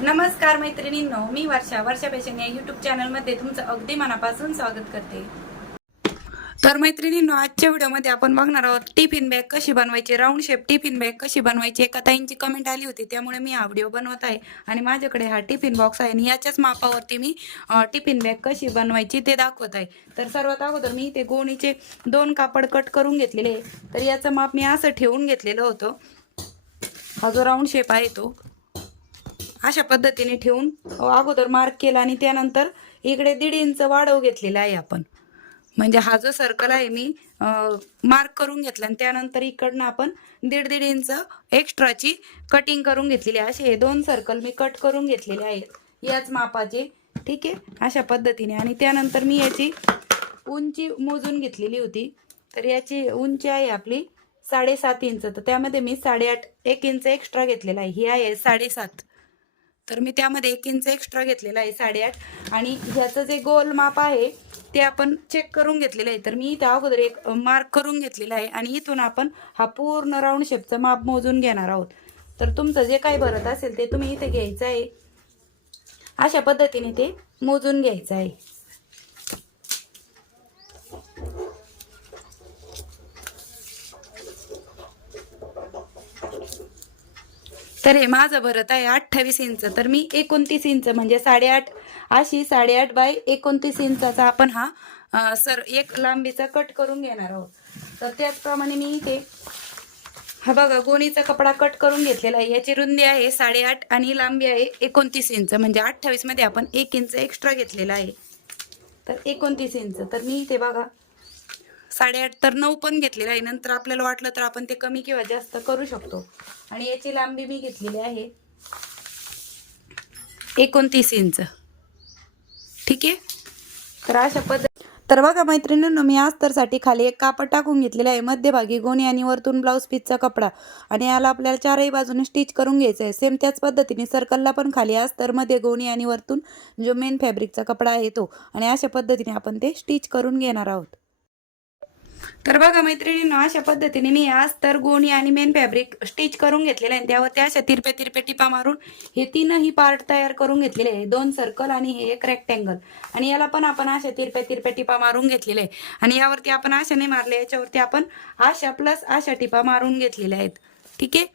नमस्कार मैत्रिणींनो मी वर्षा वर्षा पेशन या युट्यूब चॅनलमध्ये तुमचं अगदी मनापासून स्वागत करते. तर मैत्रिणींनो आजच्या व्हिडिओमध्ये आपण बघणार आहोत टिफिन बॅग कशी बनवायची राऊंड शेप टिफिन बॅग कशी बनवायची एका ताईंची कमेंट आली होती त्यामुळे मी हा व्हिडिओ बनवत आहे. आणि माझ्याकडे हा टिफिन बॉक्स आहे आणि याच्याच मापावरती मी टिफिन बॅग कशी बनवायची ते दाखवत आहे. तर सर्वात अगोदर मी ते गोणीचे दोन कापड कट करून घेतलेले तर याचं माप मी असं ठेवून घेतलेलं होतं. हा जो राऊंड शेप आहे तो अशा पद्धतीने ठेवून अगोदर मार्क केला आणि त्यानंतर इकडे दीड इंच वाढव घेतलेला आहे आपण. म्हणजे हा जो सर्कल आहे मी मार्क करून घेतला आणि त्यानंतर इकडनं आपण दीड दीड इंच एक्स्ट्राची कटिंग करून घेतलेली आहे. असे हे दोन सर्कल मी कट करून घेतलेले आहेत. याच मापाचे. ठीक आहे? अशा पद्धतीने. आणि त्यानंतर मी याची उंची मोजून घेतलेली होती. तर याची उंची आहे आपली साडेसात इंच तर त्यामध्ये मी साडेआठ एक इंच एक्स्ट्रा घेतलेला आहे. ही आहे साडेसात. तर मी त्यामध्ये एक इंच एक्स्ट्रा घेतलेला आहे साडेआठ. आणि ह्याचं जे गोल माप आहे ते आपण चेक करून घेतलेलं आहे. तर मी त्या अगोदर एक मार्क करून घेतलेला आहे. आणि इथून आपण हा पूर्ण राऊंड शेपचं माप मोजून घेणार आहोत. तर तुमचं जे काही भरत असेल ते तुम्ही इथे घ्यायचं आहे. अशा पद्धतीने ते मोजून घ्यायचं आहे. तर हे माझं भरत आहे अठ्ठावीस इंच. तर मी एकोणतीस इंच म्हणजे साडेआठ अशी साडेआठ बाय एकोणतीस इंचाचा आपण हा सर एक लांबीचा कट करून घेणार आहोत. तर त्याचप्रमाणे मी इथे हा बघा गोणीचा कपडा कट करून घेतलेला आहे. याची रुंदी आहे साडेआठ आणि लांबी आहे एकोणतीस इंच. म्हणजे अठ्ठावीसमध्ये आपण एक इंच एक्स्ट्रा घेतलेला आहे. तर एकोणतीस इंच. तर मी इथे बघा साडेआठ तर नऊ पण घेतलेलं आहे. नंतर आपल्याला वाटलं तर आपण ते कमी किंवा जास्त करू शकतो. आणि याची लांबी मी घेतलेली आहे. एकोणतीस इंच. ठीक आहे? तर अशा पद्धत तर बघा मैत्रिणींनो मी अस्तरसाठी खाली एक कापड टाकून घेतलेलं आहे. मध्यभागी गोणी आणि वरतून ब्लाऊज पीसचा कपडा. आणि याला आपल्याला चारही बाजूने स्टिच करून घ्यायचं आहे. सेम त्याच पद्धतीने सर्कलला पण खाली अस्तरमध्ये गोणी आणि वरतून जो मेन फॅब्रिकचा कपडा आहे तो. आणि अशा पद्धतीने आपण ते स्टिच करून घेणार आहोत. तर बघा मैत्रिणींनो अशा पद्धतीने मी आज तर गोणी आणि मेन फॅब्रिक स्टिच करून घेतलेलं आहे. त्यावर त्या अशा तिरपे तिरपे टिपा मारून हे तीनही पार्ट तयार करून घेतलेले आहे. दोन सर्कल आणि हे एक रेक्टँगल आणि याला पण आपण अशा तिरप्या तिरपे टिपा मारून घेतलेले आहे. आणि यावरती आपण आशा नाही मारले याच्यावरती आपण आशा प्लस आशा टिपा मारून घेतलेल्या आहेत. ठीक आहे?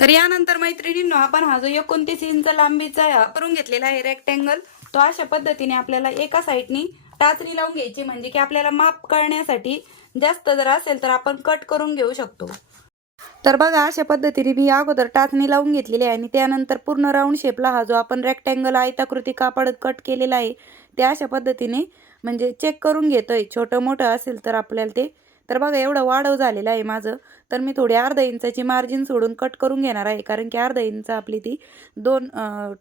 तर यानंतर मैत्रिणींनो आपण हा जो एकोणतीस इंच लांबीचा करून घेतलेला आहे रेक्टँगल तो अशा पद्धतीने आपल्याला एका साईडनी टाचणी लावून घ्यायची म्हणजे की आपल्याला माप कळण्यासाठी जास्त जर असेल तर आपण कट करून घेऊ शकतो. तर बघा अशा पद्धतीने मी अगोदर टाचणी लावून घेतलेली आहे आणि त्यानंतर पूर्ण राऊंड शेपला हा जो आपण रेक्टँगल आयताकृती कापड कट केलेला आहे ते अशा पद्धतीने म्हणजे चेक करून घेतोय. छोटं मोठं असेल तर आपल्याला ते. तर बघा एवढं वाढव झालेलं आहे माझं. तर मी थोडी अर्धा इंचाची मार्जिन सोडून कट करून घेणार आहे कारण की अर्धा इंच आपली ती दोन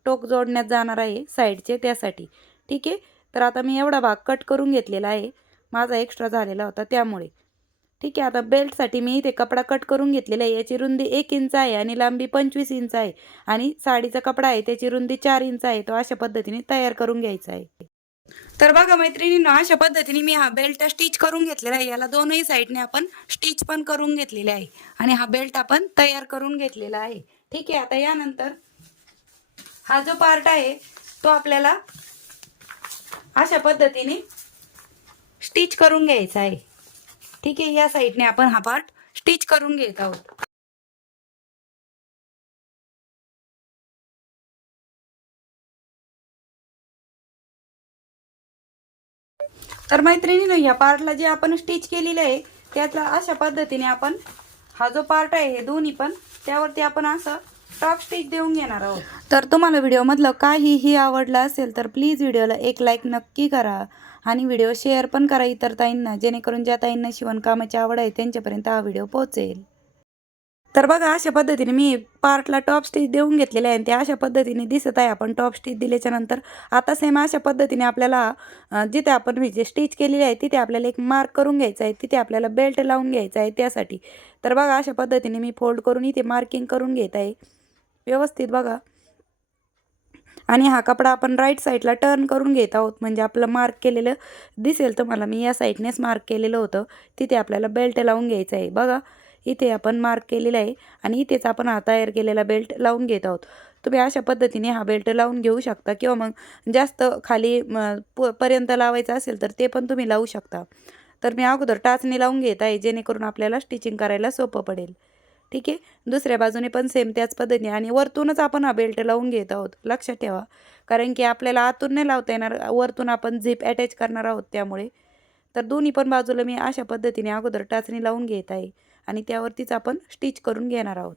टोक जोडण्यात जाणार आहे साईडचे त्यासाठी. ठीक आहे? तर आता मी एवढा भाग कट करून घेतलेला आहे. माझा एक्स्ट्रा झालेला होता त्यामुळे. ठीक आहे आता बेल्टसाठी मी इथे कपडा कट करून घेतलेला आहे. याची रुंदी एक इंच आहे आणि लांबी पंचवीस इंच आहे. आणि साडीचा कपडा आहे त्याची रुंदी चार इंच आहे. तो अशा पद्धतीने तयार करून घ्यायचा आहे. तर बघा मैत्रिणींना अशा पद्धतीने मी हा बेल्ट स्टिच करून घेतलेला आहे. याला दोनही साईडने आपण स्टिच पण करून घेतलेले आहे. आणि हा बेल्ट आपण तयार करून घेतलेला आहे. ठीक आहे आता यानंतर हा जो पार्ट आहे तो आपल्याला अशा पद्धतीने स्टिच करून घ्यायचा आहे. ठीक आहे या साईडने आपण हा पार्ट स्टिच करून घेत आहोत. तर मैत्रिणीनं या पार्टला जे आपण स्टिच केलेलं आहे त्यातला अशा पद्धतीने आपण हा जो पार्ट आहे हे दोन्ही पण त्यावरती आपण असं टॉप स्टिच देऊन घेणार आहोत. तर तुम्हाला व्हिडिओमधलं काहीही आवडलं असेल तर प्लीज व्हिडिओला एक लाईक नक्की करा आणि व्हिडिओ शेअर पण करा इतर ताईंना जेणेकरून ज्या ताईंना शिवणकामाची आवड आहे त्यांच्यापर्यंत हा व्हिडिओ पोहोचेल. तर बघा अशा पद्धतीने मी पार्टला टॉप स्टिच देऊन घेतलेले आहे आणि ते अशा पद्धतीने दिसत आहे. आपण टॉप स्टिच दिल्याच्या नंतर आता सेम अशा पद्धतीने आपल्याला जिथे आपण जे स्टिच केलेली आहे तिथे आपल्याला एक मार्क करून घ्यायचा आहे. तिथे आपल्याला बेल्ट लावून घ्यायचा आहे त्यासाठी. तर बघा अशा पद्धतीने मी फोल्ड करून इथे मार्किंग करून घेत आहे. व्यवस्थित बघा. आणि हा कपडा आपण राईट साईडला टर्न करून घेत आहोत. म्हणजे आपलं मार्क केलेलं दिसेल तुम्हाला. मी या साईडनेच मार्क केलेलं होतं. तिथे आपल्याला बेल्ट लावून घ्यायचं आहे. बघा. इथे आपण मार्क केलेला आहे. आणि इथेच आपण हा तयार केलेला बेल्ट लावून घेत आहोत. तुम्ही अशा पद्धतीने हा बेल्ट लावून घेऊ शकता. किंवा मग जास्त खाली प पर्यंत लावायचं असेल तर ते पण तुम्ही लावू शकता. तर मी अगोदर टाचणी लावून घेत आहे. जेणेकरून आपल्याला स्टिचिंग करायला सोपं पडेल. ठीक आहे? दुसऱ्या बाजूने पण सेम त्याच पद्धतीने. आणि वरतूनच आपण हा बेल्ट लावून घेत आहोत. लक्षात ठेवा. कारण की आपल्याला आतून नाही लावता येणार. वरतून आपण झिप अटॅच करणार आहोत त्यामुळे. तर दोन्ही पण बाजूला मी अशा पद्धतीने अगोदर टाचणी लावून घेत आहे. आणि त्यावरतीच आपण स्टिच करून घेणार आहोत.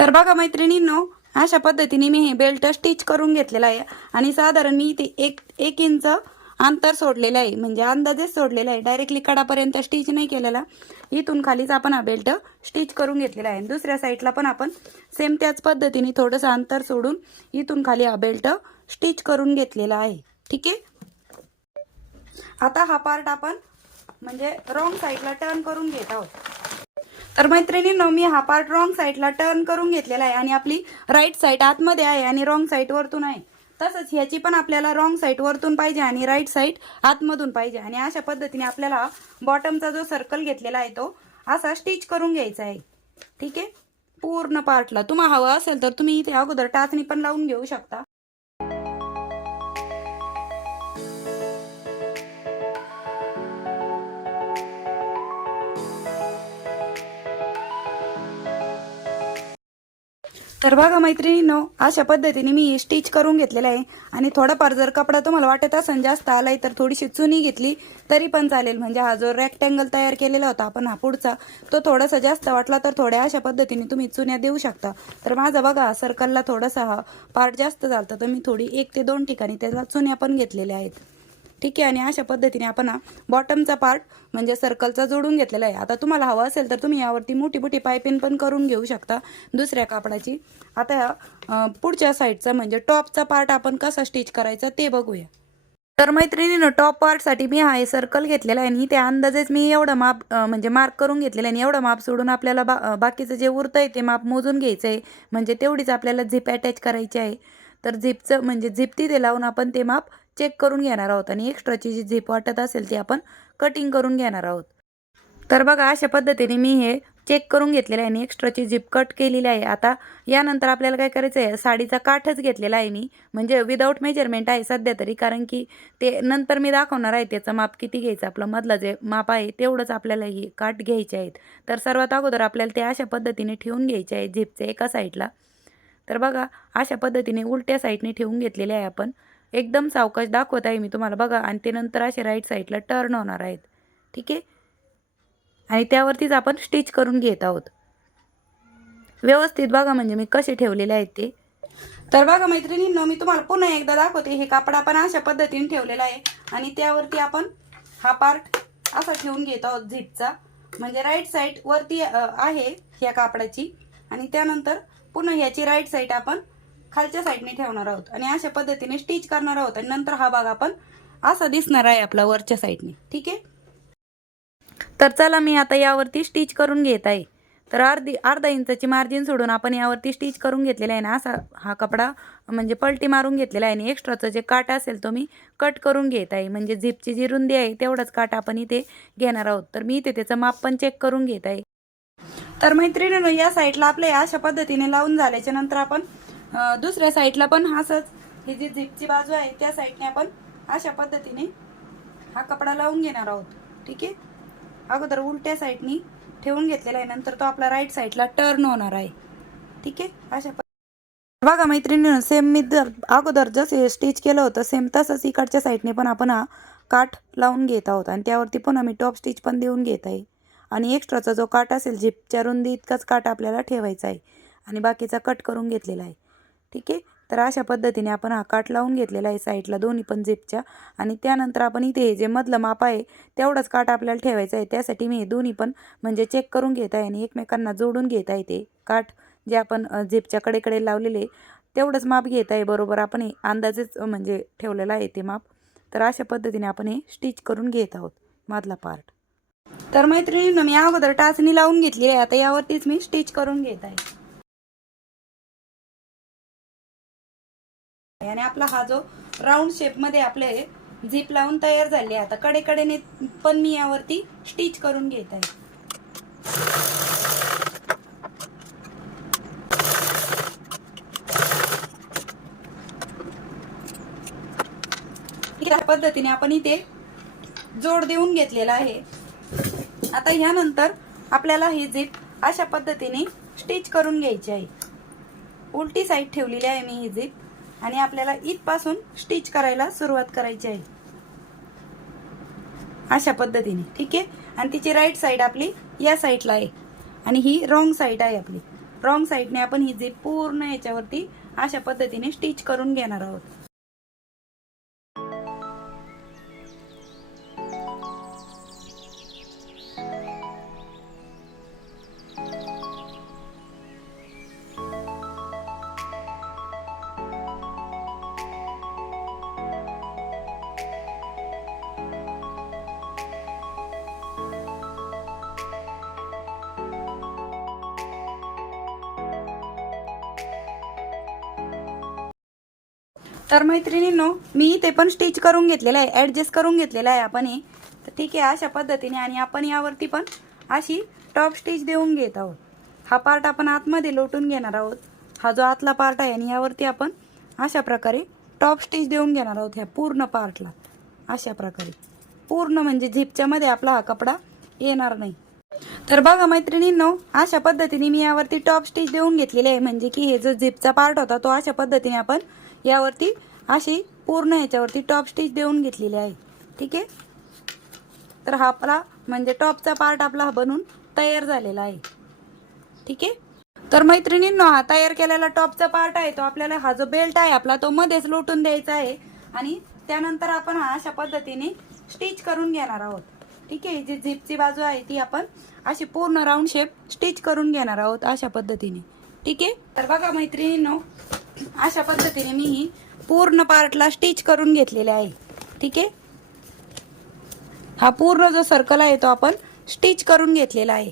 तर बघा मैत्रिणींनो अशा पद्धतीने मी हे बेल्ट स्टिच करून घेतलेला आहे आणि साधारण मी इथे एक एक इंच अंतर सोडलेलं आहे. म्हणजे अंदाजेच सोडलेला आहे. डायरेक्टली कडापर्यंत स्टिच नाही केलेला. इथून खालीच आपण हा बेल्ट स्टिच करून घेतलेला आहे. दुसऱ्या साईडला पण आपण सेम त्याच पद्धतीने थोडंसं अंतर सोडून इथून खाली हा बेल्ट स्टिच करून घेतलेला आहे. ठीक आहे? आता हा पार्ट आपण म्हणजे रॉंग साईडला टर्न करून घेत आहोत. तर मैत्रिणींनो मी हा पार्ट रॉंग साईडला टर्न करून घेतलेला आहे आणि आपली राईट साईड आतमध्ये आहे आणि रॉंग साईड वरतून आहे. तसंच ह्याची पण आपल्याला रॉंग साईड वरतून पाहिजे आणि राईट साईड आतमधून पाहिजे आणि अशा पद्धतीने आपल्याला बॉटमचा जो सर्कल घेतलेला आहे तो असा स्टिच करून घ्यायचा आहे. ठीक आहे? पूर्ण पार्टला तुम्हाला हवं असेल तर तुम्ही इथे अगोदर टाचणी पण लावून घेऊ शकता. तर बघा मैत्रिणीनं अशा पद्धतीने मी स्टिच करून घेतलेलं आहे. आणि थोडाफार जर कपडा तुम्हाला वाटत असेल जास्त आलाय तर थोडीशी चुनी घेतली तरी पण चालेल. म्हणजे हा जो रेक्टँगल तयार केलेला होता आपण हा पुढचा तो थोडासा जास्त वाटला तर थोड्या अशा पद्धतीने तुम्ही चुन्या देऊ शकता. तर माझा बघा सर्कलला थोडासा हा पार्ट जास्त झाला तर मी थोडी एक ते दोन ठिकाणी त्याला चुन्या पण घेतलेल्या आहेत. ठीक आहे आणि अशा पद्धतीने आपण हा बॉटमचा पार्ट म्हणजे सर्कलचा जोडून घेतलेला आहे. आता तुम्हाला हवं असेल तर तुम्ही यावरती मोठी मोठी पायपिंग पण करून घेऊ शकता दुसऱ्या कापडाची. आता पुढच्या साईडचा म्हणजे टॉपचा पार्ट आपण कसा स्टिच करायचा ते बघूया. तर मैत्रिणीनं टॉप पार्टसाठी मी हा सर्कल घेतलेला आहे आणि त्या अंदाजेच मी एवढं माप म्हणजे मार्क करून घेतलेलं आहे आणि एवढं माप सोडून आपल्याला बा बाकीचं जे उरतं आहे ते माप मोजून घ्यायचं आहे म्हणजे तेवढीच आपल्याला झिप अटॅच करायची आहे. तर झिपचं म्हणजे झिप तिथे लावून आपण ते माप चेक करून घेणार आहोत आणि एक्स्ट्राची जी झिप वाटत असेल ती आपण कटिंग करून घेणार आहोत. तर बघा अशा पद्धतीने मी हे चेक करून घेतलेलं आहे आणि एक्स्ट्राची झिप कट केलेली आहे. आता यानंतर आपल्याला काय करायचं आहे साडीचा काठच घेतलेला आहे मी. म्हणजे विदाऊट मेजरमेंट आहे सध्या तरी कारण की ते नंतर मी दाखवणार आहे त्याचं माप किती घ्यायचं आपलं मधलं जे माप आहे तेवढंच आपल्याला ही काठ घ्यायचे आहेत. तर सर्वात अगोदर आपल्याला ते अशा पद्धतीने ठेवून घ्यायचे आहे झिपचे एका साईडला तर बघा अशा पद्धतीने उलट्या साईडने ठेवून घेतलेले आहे आपण. एकदम सावकाश दाखवत आहे मी तुम्हाला. बघा आणि ते नंतर असे राईट साईडला टर्न होणार आहेत. ठीक आहे? आणि त्यावरतीच आपण स्टिच करून घेत आहोत. व्यवस्थित बघा म्हणजे मी कसे ठेवलेले आहेत ते. तर बघा मैत्रिणींनो मी तुम्हाला पुन्हा एकदा दाखवते हे कापड आपण अशा पद्धतीने ठेवलेला आहे. आणि त्यावरती आपण हा पार्ट असा ठेवून घेत आहोत झिपचा म्हणजे राईट साईड वरती आहे ह्या कापडाची. आणि त्यानंतर पुन्हा ह्याची राईट साईड आपण खालच्या साईडने ठेवणार आहोत. आणि अशा पद्धतीने स्टिच करणार आहोत. आणि नंतर हा भाग आपण असा दिसणार आहे आपला वरच्या साईडने. ठीक आहे? तर चला मी आता यावरती स्टिच करून घेत आहे. तर अर्धी अर्धा इंचाची मार्जिन सोडून आपण यावरती स्टिच करून घेतलेला आहे ना असा हा कपडा म्हणजे पलटी मारून घेतलेला आहे. आणि एक्स्ट्राचं जे काट असेल तो मी कट करून घेत आहे. म्हणजे झिपची जी रुंदी आहे तेवढाच काट आपण इथे घेणार आहोत. तर मी इथे त्याचं माप पण चेक करून घेत आहे. तर मैत्रिणीनं या साईडला आपल्या अशा पद्धतीने लावून झाल्याच्यानंतर आपण दुसऱ्या साईडला पण असंच ही जी झिपची बाजू आहे त्या साईडने आपण अशा पद्धतीने हा कपडा लावून घेणार आहोत. ठीक आहे? अगोदर उलट्या साईडनी ठेवून घेतलेला आहे नंतर तो आपला राईट साईडला टर्न होणार आहे. ठीक आहे? अशा बघा मैत्रिणी सेम मी जर अगोदर जसे स्टिच केलं होतं सेम तसंच इकडच्या साईडने पण आपण हा काठ लावून घेत आहोत. आणि त्यावरती पुन्हा आम्ही टॉप स्टिच पण देऊन घेत आहे. आणि एक्स्ट्राचा जो काठ असेल झिपच्या रुंदी इतकाच काठ आपल्याला ठेवायचा आहे. आणि बाकीचा कट करून घेतलेला आहे. ठीक आहे? तर अशा पद्धतीने आपण हा काठ लावून घेतलेला आहे साईडला दोन्ही पण झेपच्या. आणि त्यानंतर आपण इथे हे जे मधलं माप आहे तेवढंच काठ आपल्याला ठेवायचं आहे. त्यासाठी मी हे दोन्ही पण म्हणजे चेक करून घेत आहे आणि एकमेकांना जोडून घेत आहे ते काठ जे आपण अ, कडेकडे लावलेले तेवढंच माप घेत आहे. बरोबर आपण हे अंदाजेच म्हणजे ठेवलेलं आहे ते माप. तर अशा पद्धतीने आपण हे स्टिच करून घेत आहोत मधला पार्ट तर मैत्रिणीनं मी अगोदर टाचणी लावून घेतली आहे. आता यावरतीच मी स्टिच करून घेत आहे. आणि आपला हा जो राऊंड शेपमध्ये आपले झीप लावून तयार झाले आता आता कडेकडेने पण मी यावरती स्टिच करून घेत आहे. या पद्धतीने आपण इथे जोड देऊन घेतलेला आहे. आता ह्यानंतर आपल्याला ही झिप अशा पद्धतीने स्टिच करून घ्यायची आहे. उलटी साईड ठेवलेली आहे मी ही झीप आणि आपल्याला इथपासून स्टिच करायला सुरुवात करायची आहे. अशा पद्धतीने ठीक आहे? आणि तिची राईट साईड आपली या साईडला आहे. आणि ही रॉंग साईड आहे आपली. रॉंग साईडने आपण ही जी पूर्ण याच्यावरती अशा पद्धतीने स्टिच करून घेणार आहोत. तर मैत्रिणींनो मी ते पण स्टिच करून घेतलेलं आहे ॲडजस्ट करून घेतलेलं आहे आपण हे. तर ठीक आहे अशा पद्धतीने आणि आपण यावरती पण अशी टॉप स्टिच देऊन घेत आहोत. हा पार्ट आपण आतमध्ये लोटून घेणार आहोत. हा जो आतला पार्ट आहे आणि यावरती आपण अशा प्रकारे टॉप स्टिच देऊन घेणार आहोत ह्या पूर्ण पार्टला अशा प्रकारे. पूर्ण म्हणजे झिपच्यामध्ये आपला हा कपडा येणार नाही. तर बघा मैत्रिणींनो अशा पद्धतीने मी यावरती टॉप स्टिच देऊन घेतलेली आहे. म्हणजे की हे जो झिपचा पार्ट होता तो अशा पद्धतीने आपण यावरती अशी पूर्ण ह्याच्यावरती टॉप स्टिच देऊन घेतलेली आहे. ठीक आहे? तर हा आपला म्हणजे टॉपचा पार्ट आपला हा बनून तयार झालेला आहे. ठीक आहे? तर मैत्रिणींनो हा तयार केलेला टॉपचा पार्ट आहे तो आपल्याला हा जो बेल्ट आहे आपला तो मध्येच लोटून द्यायचा आहे. आणि त्यानंतर आपण हा अशा पद्धतीने स्टिच करून घेणार आहोत. ठीक आहे? जी झिपची बाजू आहे ती आपण अशी पूर्ण राऊंड शेप स्टिच करून घेणार आहोत अशा पद्धतीने. ठीक आहे? तर बघा मैत्रिणींनो अशा पद्धतीने मी ही पूर्ण पार्टला स्टिच करून घेतलेले आहे. ठीक आहे? हा पूर्ण जो सर्कल आहे तो आपण स्टिच करून घेतलेला आहे.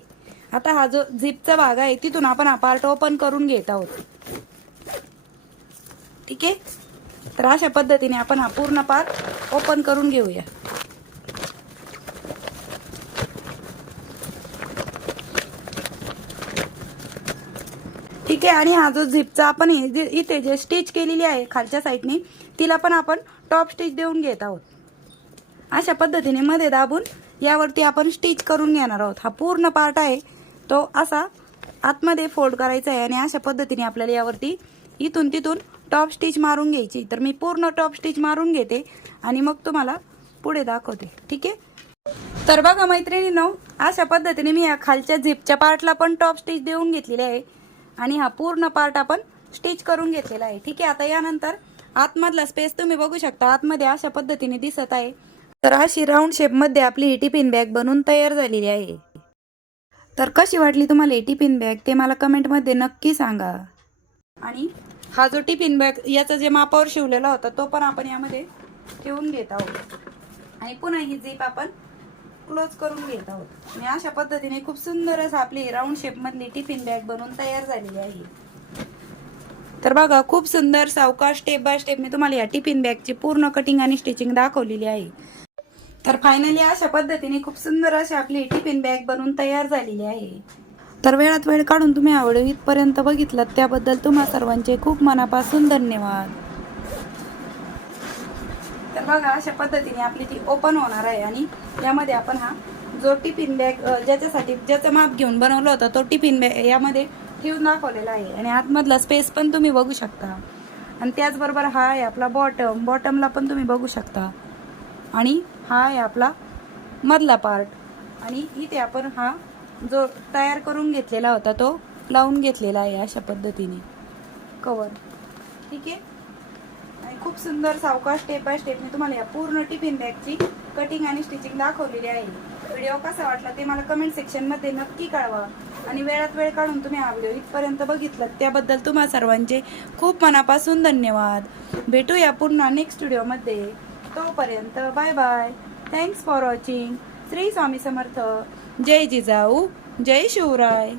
आता हा जो झिपचा भाग आहे तिथून आपण हा पार्ट ओपन करून घेत आहोत. ठीक आहे? तर अशा पद्धतीने आपण हा पूर्ण पार्ट ओपन करून घेऊया. ठीक आहे आणि हा जो झिपचा आपण हे जे इथे जे स्टिच केलेली आहे खालच्या साईडने तिला पण आपण टॉप स्टिच देऊन घेत आहोत. अशा पद्धतीने मध्ये दाबून यावरती आपण स्टिच करून घेणार आहोत. हा पूर्ण पार्ट आहे तो असा आतमध्ये फोल्ड करायचा आहे आणि अशा पद्धतीने आपल्याला यावरती इथून तिथून टॉप स्टिच मारून घ्यायची. तर मी पूर्ण टॉप स्टिच मारून घेते आणि मग तुम्हाला पुढे दाखवते. ठीक आहे? तर बघा मैत्रिणींनो अशा पद्धतीने मी या खालच्या झिपच्या पार्टला पण टॉप स्टिच देऊन घेतलेली आहे. आणि हा पूर्ण पार्ट आपण स्टिच करून घेतलेला आहे. ठीक आहे आता यानंतर आतमधला स्पेस तुम्ही बघू शकता. आतमध्ये अशा पद्धतीने दिसत आहे. तर अशी राऊंड शेपमध्ये आपली ही टिफिन बॅग बनून तयार झालेली आहे. तर कशी वाटली तुम्हाला ही टिफिन बॅग ते मला कमेंटमध्ये नक्की सांगा. आणि हा जो टिफिन बॅग याचा जे मापावर शिवलेला होता तो पण आपण यामध्ये ठेवून घेत आहोत. आणि पुन्हा ही झीप आपण क्लोज करून घेत आहोत. आणि अशा पद्धतीने खूप सुंदर असं आपली राऊंड शेपमधली टिफिन बॅग बनवून तयार झालेली आहे. तर बघा खूप सुंदर सावकाश स्टेप बाय स्टेप मी तुम्हाला या टिफिन बॅगची पूर्ण कटिंग आणि स्टिचिंग दाखवलेली आहे. तर फायनली अशा पद्धतीने खूप सुंदर अशी आपली टिफिन बॅग बनवून तयार झालेली आहे. तर वेळात वेळ काढून तुम्ही हा इथपर्यंत बघितलात त्याबद्दल तुम्हा सर्वांचे खूप मनापासून धन्यवाद. तर बघा अशा पद्धतीने आपली ती ओपन होणार आहे आणि यामध्ये आपण हा जो टिफिन बॅग ज्याच्यासाठी ज्याचं माप घेऊन बनवलं होतं तो टिफिन बॅग यामध्ये ठेवून दाखवलेला आहे. आणि आतमधला स्पेस पण तुम्ही बघू शकता. आणि त्याचबरोबर हा आहे आपला बॉटम बॉटमला पण तुम्ही बघू शकता. आणि हा आहे आपला मधला पार्ट आणि इथे आपण हा जो तयार करून घेतलेला होता तो लावून घेतलेला आहे अशा पद्धतीने. कवर ठीक आहे? आणि खूप सुंदर सावकाश स्टेप बाय स्टेप मी तुम्हाला या पूर्ण टिफिन बॅगची कटिंग आणि स्टिचिंग दाखवलेली आहे. व्हिडिओ कसा वाटला ते मला कमेंट सेक्शनमध्ये नक्की कळवा. आणि वेळात वेळ काढून तुम्ही हा व्हिडिओ इथपर्यंत बघितलं त्याबद्दल तुम्हा सर्वांचे खूप मनापासून धन्यवाद. भेटूया पुन्हा नेक्स्ट व्हिडिओमध्ये तोपर्यंत bye bye thanks for watching Shri Swami Samarth. जय जिजाऊ. जय शिवराय.